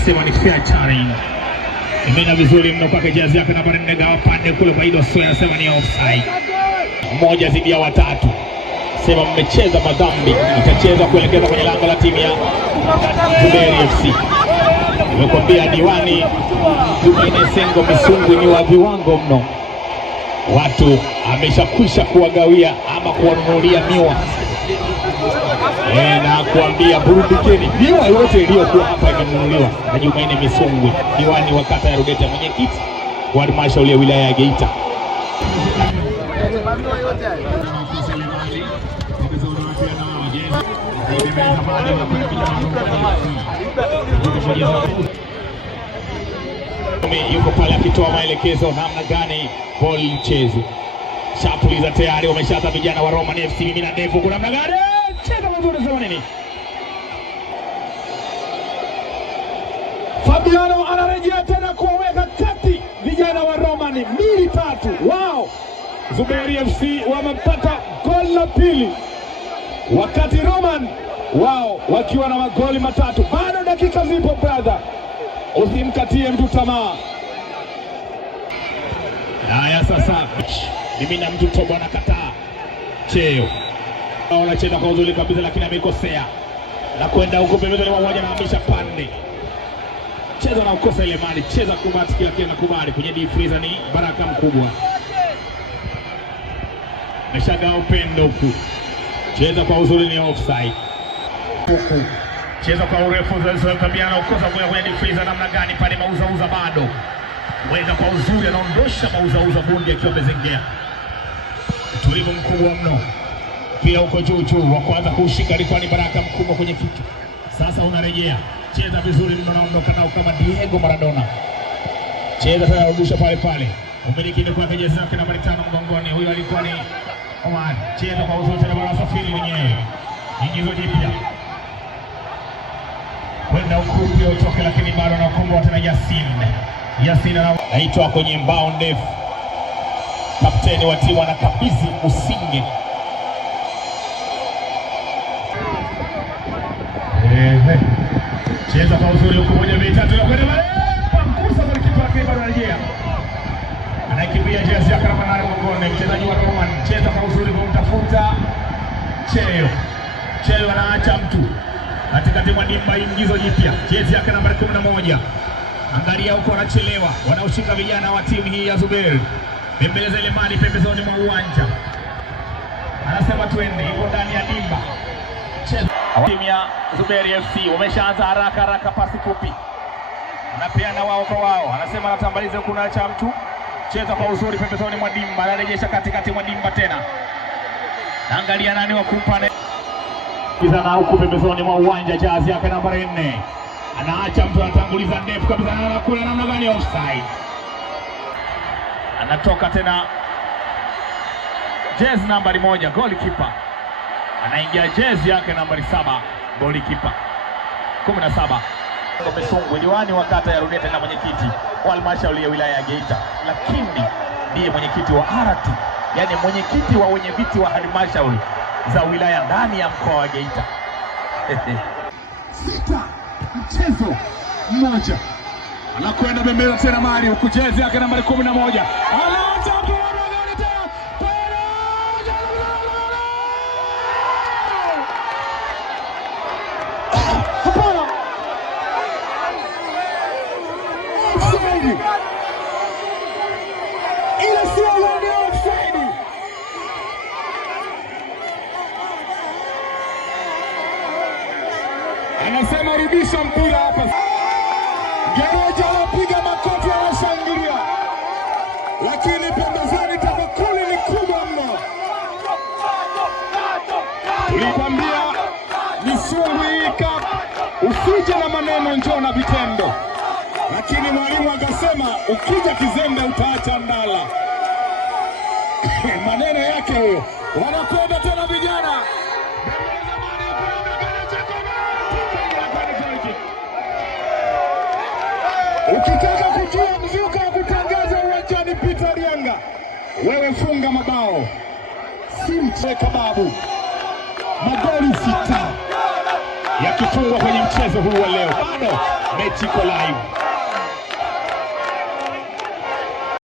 anasema ni fair challenge. Imena vizuri mno kwa jezi yake nambari 4 gawa pande kule kwa Ido Soya, anasema ni offside. Moja dhidi ya watatu. Sema mmecheza madhambi, itachezwa kuelekeza kwenye lango la timu ya Zuberi FC. Nimekwambia diwani Jumanne Sengo Misungu ni wa viwango mno. Watu ameshakwisha kuwagawia ama kuwanunulia miwa. Na kuambia burudikeni, miwa yote iliyokuwa hapa imenunuliwa na Jumanne Misungu, diwani wa kata ya Rugeta, mwenyekiti wa halmashauri ya wilaya ya Geita. Yuko pale akitoa maelekezo namna gani ball mchezo. Shapuliza tayari wameshata vijana wa Roman FC, mimi na ndefu kuna namna gani? Cheza mzuri sana nini? Fabiano anarejea tena kuweka kati vijana wa Roman 2-3. Wow! Zuberi FC wamepata goli la pili, wakati Roman wao wakiwa na magoli matatu. Bado dakika zipo brother, usimkatie mtu tamaa. Haya sasa, mimi na mtu tobo anakataa. Cheo anacheza kwa uzuri kabisa, lakini amekosea na kwenda huko pembeni mwa uwanja na amisha pande. Cheza na ukosa ile mali, cheza kubati kila kitu nakubali. Kwenye deep freezer ni baraka mkubwa. Meshaga upendo huku. Cheza kwa uzuri ni offside. Huku. Cheza kwa urefu za Fabiano, ukosa kwenye deep freezer namna gani pale, mauza bado. Weka kwa uzuri, anaondosha mauza bundi akiwa amezengea. Utulivu mkubwa mno. Pia huko juu wa kwanza kushika alikuwa ni baraka mkubwa kwenye kitu. Sasa unarejea. Cheza vizuri mno, naondoka nao kama Diego Maradona. Cheza tena, rudisha pale. Umiliki ni kwa jezi yake nambari 5 mgongoni. Huyo alikuwa ni Omar. Cheza kwa uzuri tena, bwana safiri mwenyewe. Ingizo jipya. Kwenda ukupi utoke, lakini bado anakumbwa tena Yasin anaitwa kwenye mbao ndefu. Kapteni wa timu anakabidhi usinge. Cheza kwa uzuri huko, moja mbili tatu na kwenda pale. Mkusa kwa kipa lakini bado anarejea. Anakimbia jezi yake namba 8 mgongoni, mchezaji wa Roman. Cheza kwa uzuri kumtafuta Cheo anaacha mtu katikati mwa dimba. Ingizo jipya, jezi yake namba 11. Angalia huko wanachelewa, wanaoshika vijana wa timu hii ya Zuberi. Bembeleza ile mali pembezoni mwa uwanja. Anasema twende, iko ndani ya dimba. Timu ya Zuberi FC wameshaanza haraka pasi fupi. Anapeana wao kwa wao. Anasema anatambaliza kuna cha mtu. Cheza kwa uzuri pembezoni mwa dimba, anarejesha katikati mwa dimba tena. Angalia nani wa kumpa. Kizana huko pembezoni mwa uwanja, jazi yake namba 4. Anaacha mtu, anatanguliza ndefu kabisa, na kula namna gani, offside. Anatoka tena jezi nambari 1 goalkeeper. Anaingia jezi yake nambari 7 goalkeeper 17. Misungu diwani wa kata ya Rugeta na mwenyekiti wa halmashauri ya wilaya ya Geita, lakini ndiye mwenyekiti wa arati, yani mwenyekiti wa wenye viti wa halmashauri za wilaya ndani ya mkoa wa Geita. 6 mchezo mmoja. Anakwenda bembea tena mali huku, jezi yake nambari 11. Anasema rudisha mpira hapa. Gereja anapiga makofi, anashangilia. Lakini pembezoni tafakuli ni kubwa mno. Tulikwambia Misungu hii usije na maneno, njoo na vitendo. Lakini mwalimu akasema ukija kizembe utaacha ndala. Maneno yake huyo. Wanakwenda tena vijana. Ukitaka kujua mzuka wa kutangaza uwanjani Peter Lianga, wewe funga mabao. Si mcheka babu. Magoli 6. yakifungwa kwenye mchezo huu wa leo. Bado mechi iko live.